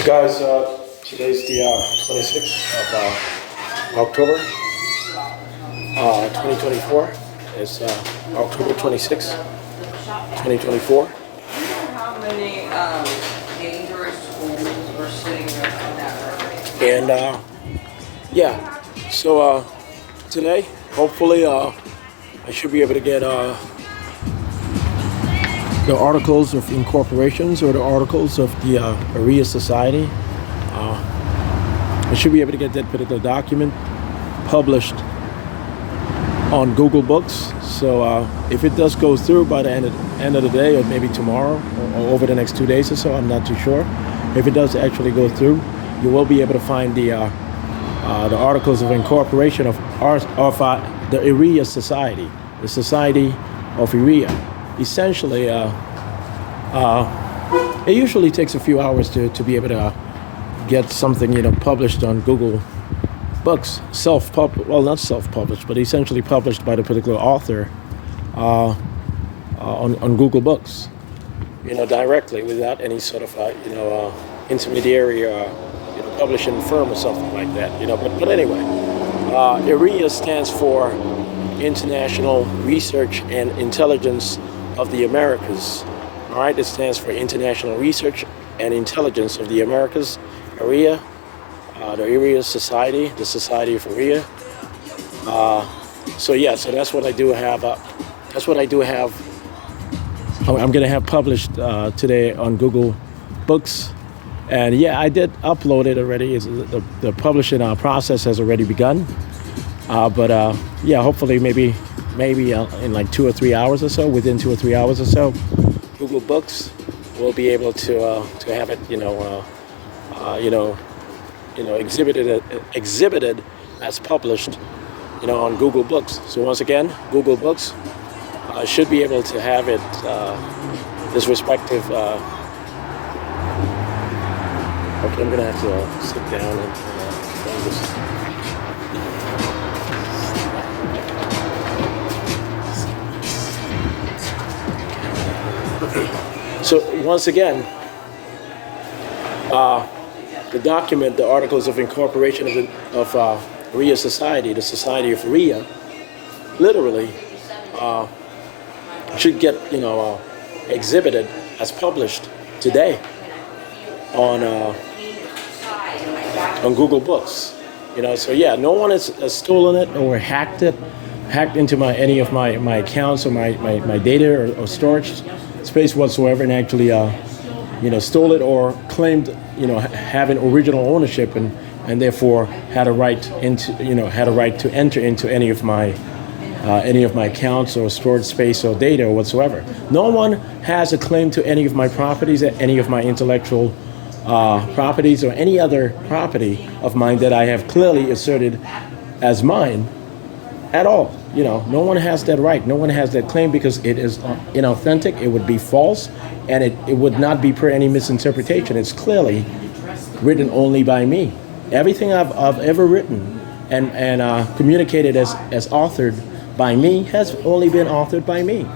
So guys, today's the 26th of October, 2024. It's October 26th, 2024. How many dangerous tools were sitting there in that room? And yeah, so today, hopefully, I should be able to get the articles of incorporations or the articles of the AREA Society. I should be able to get that particular document published on Google Books. So if it does go through by the end of the day, or maybe tomorrow, or over the next 2 days or so, I'm not too sure. If it does actually go through, you will be able to find the articles of incorporation of the AREA Society, the Society of AREA. Essentially, it usually takes a few hours to be able to get something, published on Google Books, not self-published, but essentially published by the particular author on Google Books, directly without any sort of, intermediary publishing firm or something like that, But anyway, AREA stands for International Research and Intelligence of the Americas. All right, it stands for International Research and Intelligence of the Americas, AREA, the AREA Society, the Society of AREA. So that's what I do have. I'm going to have published today on Google Books. And I did upload it already. The publishing process has already begun. But hopefully maybe in like 2 or 3 hours or so, within 2 or 3 hours or so, Google Books will be able to have it, exhibited as published, on Google Books. So once again, Google Books should be able to have it, this respective. Okay, I'm gonna have to sit down and find this. So once again, the document, the Articles of Incorporation of AREA Society, the Society of AREA, literally should get exhibited as published today on Google Books. So no one has stolen it or hacked into any of my accounts or my data or storage space whatsoever, and actually stole it or claimed having original ownership and therefore had a right to enter into any of my accounts or storage space or data or whatsoever. No one has a claim to any of my properties, any of my intellectual properties, or any other property of mine that I have clearly asserted as mine at all. No one has that right. No one has that claim, because it is inauthentic. It would be false, and it would not be per any misinterpretation. It's clearly written only by me. Everything I've ever written and communicated as authored by me has only been authored by me.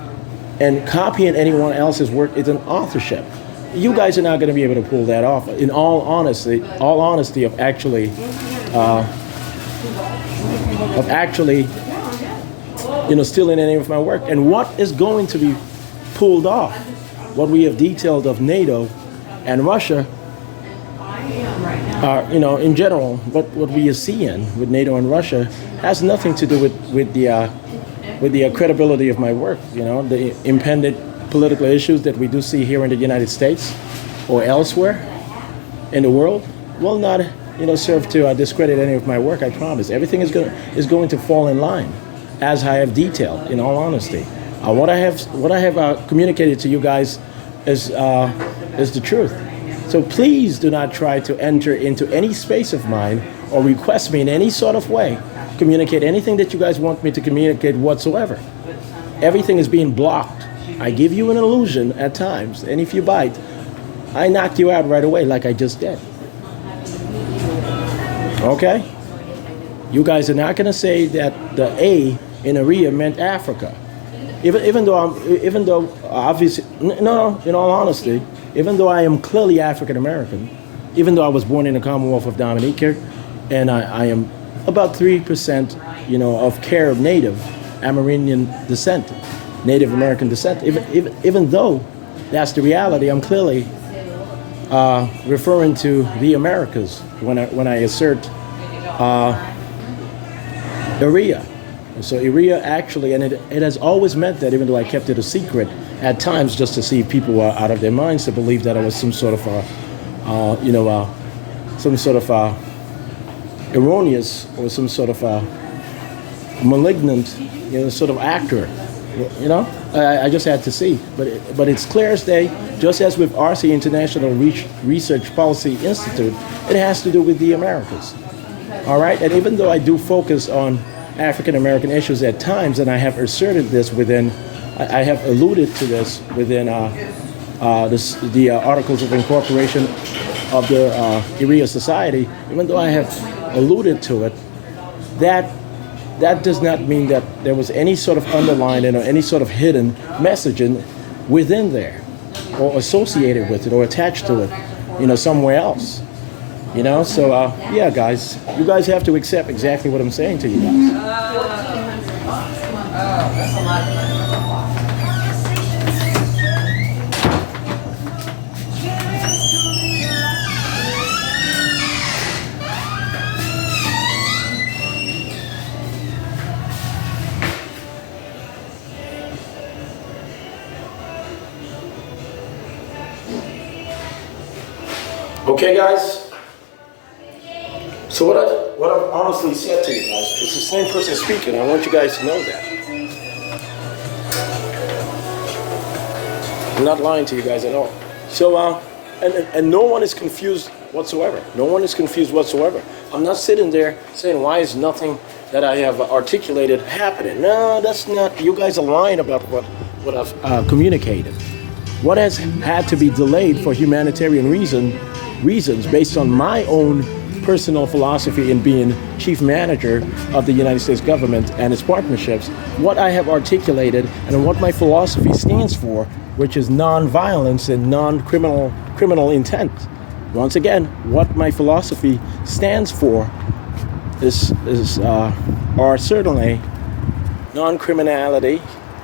And copying anyone else's work is an authorship. You guys are not going to be able to pull that off. In all honesty, of actually stealing any of my work. And what is going to be pulled off, what we have detailed of NATO and Russia, in general, what we are seeing with NATO and Russia has nothing to do with the credibility of my work. The impending political issues that we do see here in the United States or elsewhere in the world will not, serve to discredit any of my work. I promise. Everything is going to fall in line, as I have detailed. In all honesty, what I have communicated to you guys is the truth. So please do not try to enter into any space of mine or request me in any sort of way, communicate anything that you guys want me to communicate whatsoever. Everything is being blocked. I give you an illusion at times, and if you bite, I knock you out right away, like I just did. Okay? You guys are not going to say that the A in AREA meant Africa. Even though obviously, no, in all honesty, even though I am clearly African American, even though I was born in the Commonwealth of Dominica, and I am about 3%, of Carib native Amerindian descent, Native American descent. Even though that's the reality, I'm clearly referring to the Americas when I assert area. So area actually, and it has always meant that, even though I kept it a secret at times, just to see if people were out of their minds to believe that I was some sort of erroneous or some sort of malignant, sort of actor. I just had to see. But it's clear as day, just as with RC International Research Policy Institute, it has to do with the Americas. All right? And even though I do focus on African American issues at times, and I have asserted this I have alluded to this within the Articles of Incorporation of the Area Society, even though I have alluded to it, that does not mean that there was any sort of underlying or any sort of hidden messaging within there, or associated with it, or attached to it, somewhere else. So yeah, guys, you guys have to accept exactly what I'm saying to you guys. That's a lot of money. Okay, guys. So what I've honestly said to you guys, it's the same person speaking. I want you guys to know that. I'm not lying to you guys at all. So and no one is confused whatsoever. No one is confused whatsoever. I'm not sitting there saying, why is nothing that I have articulated happening? No, that's not. You guys are lying about what I've communicated. What has had to be delayed for humanitarian reasons based on my own personal philosophy in being chief manager of the United States government and its partnerships, what I have articulated and what my philosophy stands for, which is non-violence and non-criminal intent. Once again, what my philosophy stands for are certainly non-criminality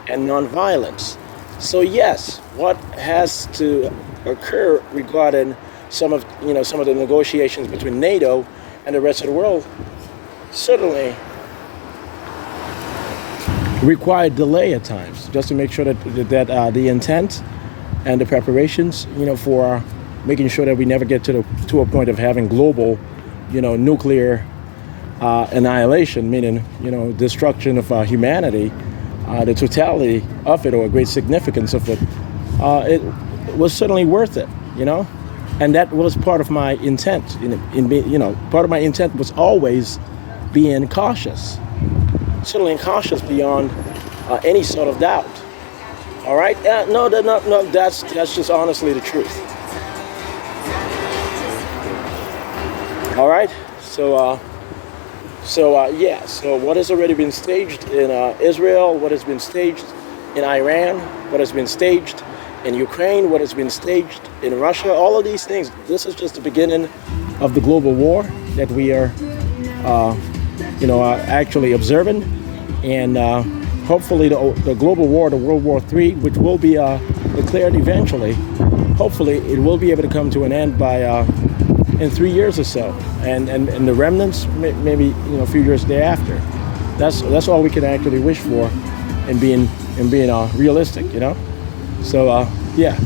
and non-violence. So yes, what has to occur regarding some of the negotiations between NATO and the rest of the world certainly required delay at times, just to make sure that the intent and the preparations, for making sure that we never get to a point of having global, nuclear annihilation, meaning destruction of humanity, the totality of it, or a great significance of it, it was certainly worth it, And that was part of my intent. Part of my intent was always being cautious, certainly cautious beyond any sort of doubt. All right? No, that's just honestly the truth. All right? So what has already been staged in Israel, what has been staged in Iran, what has been staged in Ukraine, what has been staged in Russia, all of these things, this is just the beginning of the global war that we are, actually observing. And hopefully the global war, the World War III, which will be declared eventually, hopefully it will be able to come to an end by in 3 years or so. And the remnants, maybe a few years thereafter. That's all we can actually wish for in being realistic, So, yeah.